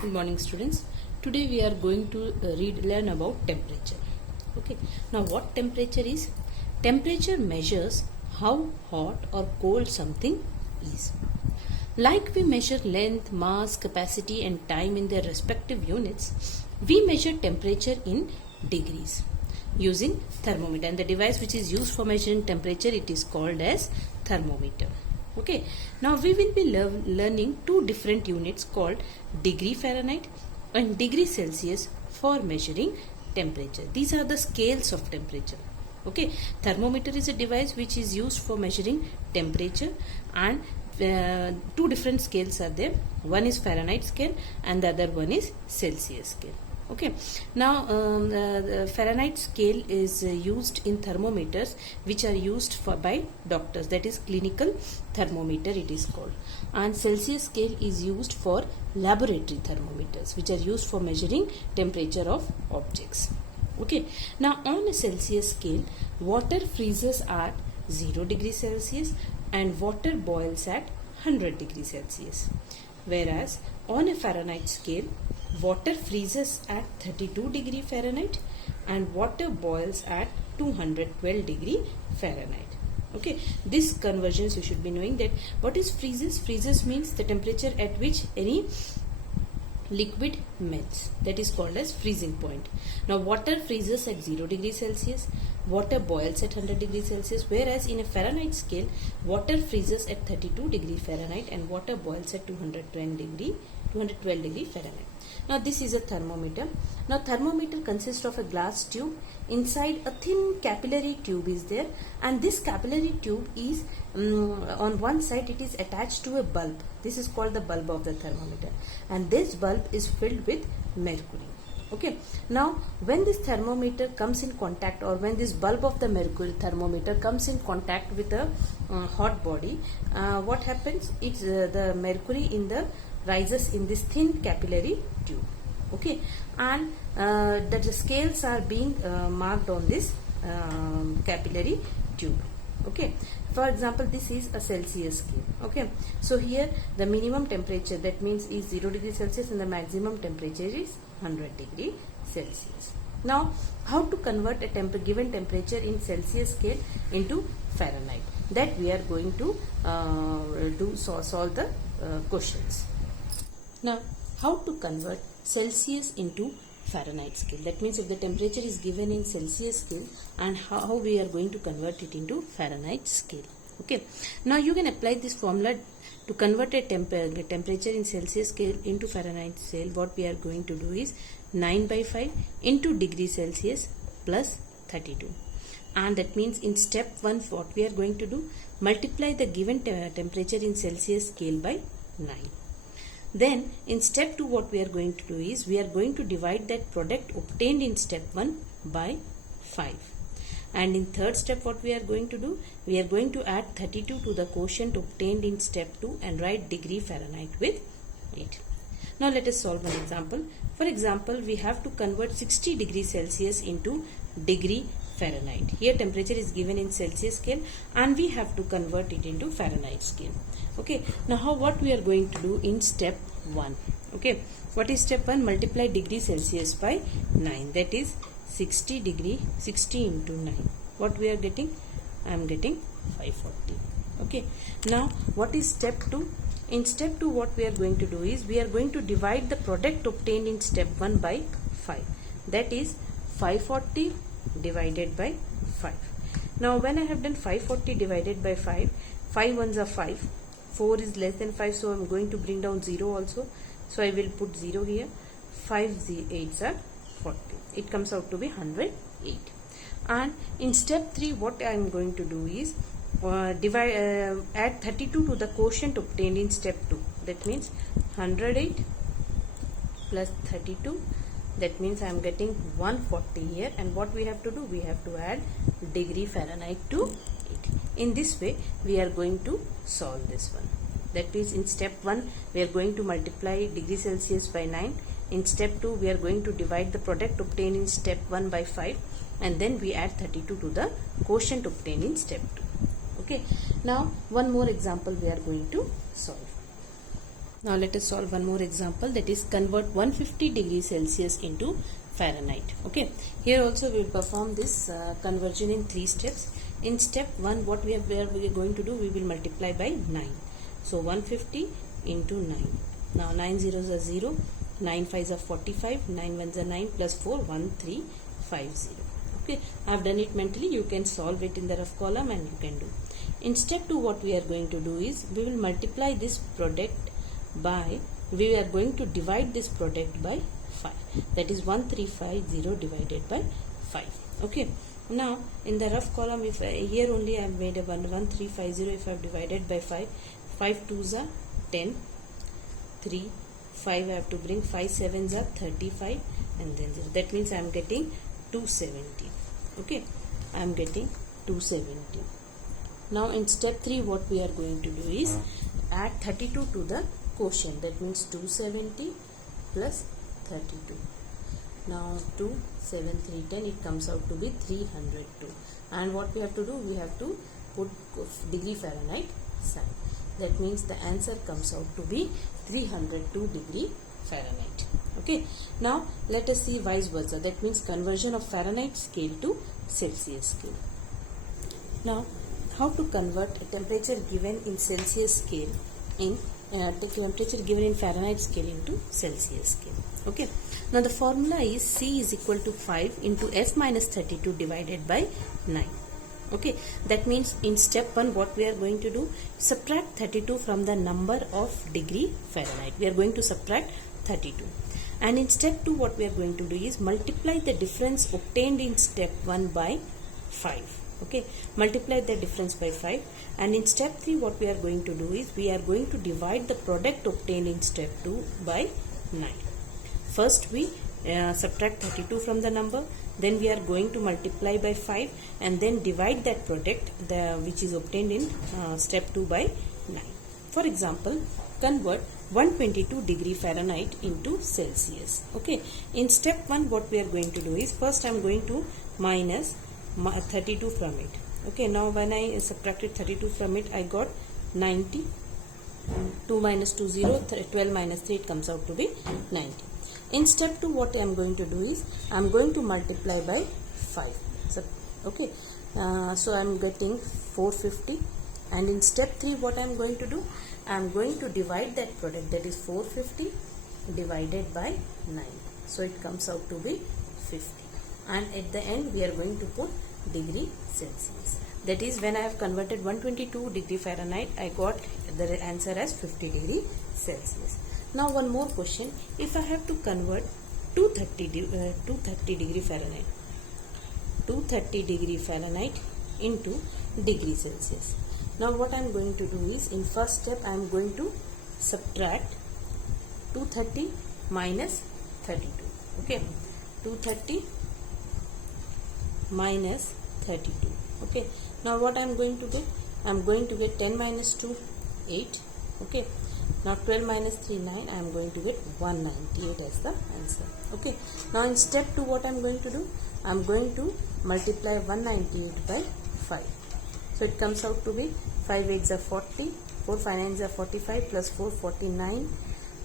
Good morning, students. Today we are going to learn about temperature. Okay. Now, what temperature is? Temperature measures how hot or cold something is. Like we measure length, mass, capacity, and time in their respective units, we measure temperature in degrees using thermometer. And the device which is used for measuring temperature, it is called as thermometer. Okay, now we will be learning two different units called degree Fahrenheit and degree Celsius for measuring temperature. These are the scales of temperature. Okay, thermometer is a device which is used for measuring temperature, and two different scales are there. One is Fahrenheit scale and the other one is Celsius scale. Okay, now the Fahrenheit scale is used in thermometers which are used by doctors, that is clinical thermometer it is called, and Celsius scale is used for laboratory thermometers which are used for measuring temperature of objects. Okay, now on a Celsius scale, water freezes at 0 degrees Celsius and water boils at 100 degrees Celsius, whereas on a Fahrenheit scale, water freezes at 32 degree Fahrenheit and water boils at 212 degree Fahrenheit. Okay, this conversions you should be knowing that what is freezes. Freezes means the temperature at which any liquid melts, that is called as freezing point. Now water freezes at 0 degrees Celsius, water boils at 100 degrees Celsius, whereas in a Fahrenheit scale, water freezes at 32 degree Fahrenheit and water boils at 212 degree Fahrenheit. Now this is a thermometer. Now thermometer consists of a glass tube. Inside a thin capillary tube is there, and this capillary tube is on one side it is attached to a bulb. This is called the bulb of the thermometer, and this bulb is filled with mercury. Okay, now when this thermometer comes in contact, or when this bulb of the mercury thermometer comes in contact with a hot body, what happens? It's the mercury in the rises in this thin capillary tube. Okay, and that the scales are being marked on this capillary tube. Okay, for example, this is a Celsius scale. Okay, so here the minimum temperature, that means, is 0 degree Celsius and the maximum temperature is 100 degree Celsius. Now, how to convert a given temperature in Celsius scale into Fahrenheit? That we are going to solve the questions. Now, how to convert Celsius into Fahrenheit scale? That means if the temperature is given in Celsius scale, and how we are going to convert it into Fahrenheit scale. Okay. Now you can apply this formula to convert a temperature in Celsius scale into Fahrenheit scale. What we are going to do is 9/5 into degree Celsius plus 32. And that means in step 1 what we are going to do, multiply the given temperature in Celsius scale by 9. Then in step 2 what we are going to do is, we are going to divide that product obtained in step 1 by 5. And in third step what we are going to do, we are going to add 32 to the quotient obtained in step 2 and write degree Fahrenheit with 8. Now let us solve an example. For example, we have to convert 60 degrees Celsius into degree Fahrenheit. Here temperature is given in Celsius scale and we have to convert it into Fahrenheit scale. Okay, now what we are going to do in step 1. Okay, what is step 1? Multiply degree Celsius by 9, that is 60 into 9. What we are getting? I am getting 540. Okay, now what is step 2? In step 2 what we are going to do is, we are going to divide the product obtained in step 1 by 5, that is 540 divided by 5. Now when I have done 540 divided by 5, 5 ones are 5, 4 is less than 5, so I am going to bring down 0 also, so I will put 0 here. 5 8s are 40. It comes out to be 108. And in step 3 what I am going to do is add 32 to the quotient obtained in step 2. That means 108 plus 32. That means I am getting 140 here, and what we have to do, we have to add degree Fahrenheit to it. In this way we are going to solve this one. That means in step 1 we are going to multiply degree Celsius by 9. In step 2 we are going to divide the product obtained in step 1 by 5, and then we add 32 to the quotient obtained in step 2. Okay, now one more example we are going to solve. Now let us solve one more example, that is convert 150 degrees Celsius into Fahrenheit. Okay, here also we will perform this conversion in 3 steps. In step 1, what we are going to do, we will multiply by 9. So 150 into 9. Now 9 zeros are 0, 9 5s are 45, 9 1s are 9 plus 4, 1350. Okay, I have done it mentally. You can solve it in the rough column and you can do. In step 2, what we are going to do is, we will multiply this product by, we are going to divide this product by 5, that is 1350 divided by 5. Okay, now in the rough column, if here only I have made a 1350, if I have divided by 5, 5 2s are 10, 3 5 I have to bring, 5 7s are 35 and then 0, that means I am getting 270. Okay, I am getting 270. Now in step 3, what we are going to do is add 32 to the quotient, that means 270 plus 32. Now 2 7 3 10, it comes out to be 302. And what we have to do, we have to put degree Fahrenheit sign. That means the answer comes out to be 302 degree Fahrenheit. Okay, now let us see vice versa, that means conversion of Fahrenheit scale to Celsius scale. Now how to convert a temperature given in Celsius scale in temperature given in Fahrenheit scale into Celsius scale. Okay, now the formula is C is equal to 5 into F minus 32 divided by 9. Okay, that means in step 1, what we are going to do, subtract 32 from the number of degree Fahrenheit. We are going to subtract 32. And in step 2, what we are going to do is multiply the difference obtained in step 1 by 5. Okay, multiply the difference by 5. And in step 3, what we are going to do is, we are going to divide the product obtained in step 2 by 9. First we subtract 32 from the number, then we are going to multiply by 5 and then divide that product which is obtained in step 2 by 9. For example, convert 122 degree Fahrenheit into Celsius. Okay, in step 1, what we are going to do is, first I am going to minus 32 from it. Okay, now when I subtracted 32 from it, I got 90. 2 minus 2 0, 12 minus 3, it comes out to be 90. In step 2, what I am going to do is, I am going to multiply by 5. So, okay, so I am getting 450. And in step 3, what I am going to do, I am going to divide that product, that is 450 divided by 9. So it comes out to be 50. And at the end, we are going to put degree Celsius. That is, when I have converted 122 degree Fahrenheit, I got the answer as 50 degree Celsius. Now one more question, if I have to convert 230 degree Fahrenheit, 230 degree Fahrenheit into degree Celsius. Now what I am going to do is, in first step I am going to subtract 230 minus 32. Okay, 230 minus 32. Okay, now what I am going to get, I am going to get 10 minus 2, 8. Okay, now 12 minus 3, 9. I am going to get 198 as the answer. Okay, now in step 2, what I am going to do, I am going to multiply 198 by 5. So it comes out to be 5 8s are 40, 4 5 9s are 45 plus 4 49,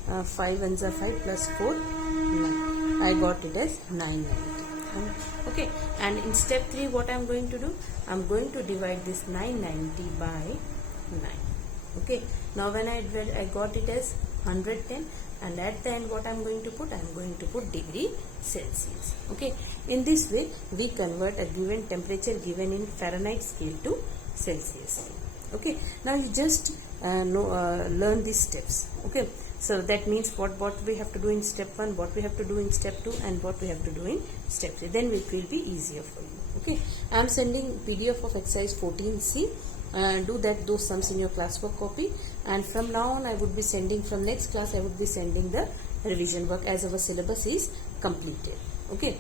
5 1s are 5 plus 4 9. I got it as 990. Okay, and in step 3, what I am going to do, I am going to divide this 990 by 9. Okay, now when I got it as 110, and at the end what I am going to put, I am going to put degree Celsius. Okay, in this way we convert a given temperature given in Fahrenheit scale to Celsius scale. Okay, now you just learn these steps. Okay, so that means what we have to do in step 1, what we have to do in step 2, and what we have to do in step 3. Then it will be easier for you. Okay, I am sending PDF of exercise 14C. Do those sums in your classwork copy, and from now on I would be sending, from next class I would be sending the revision work as our syllabus is completed. Okay.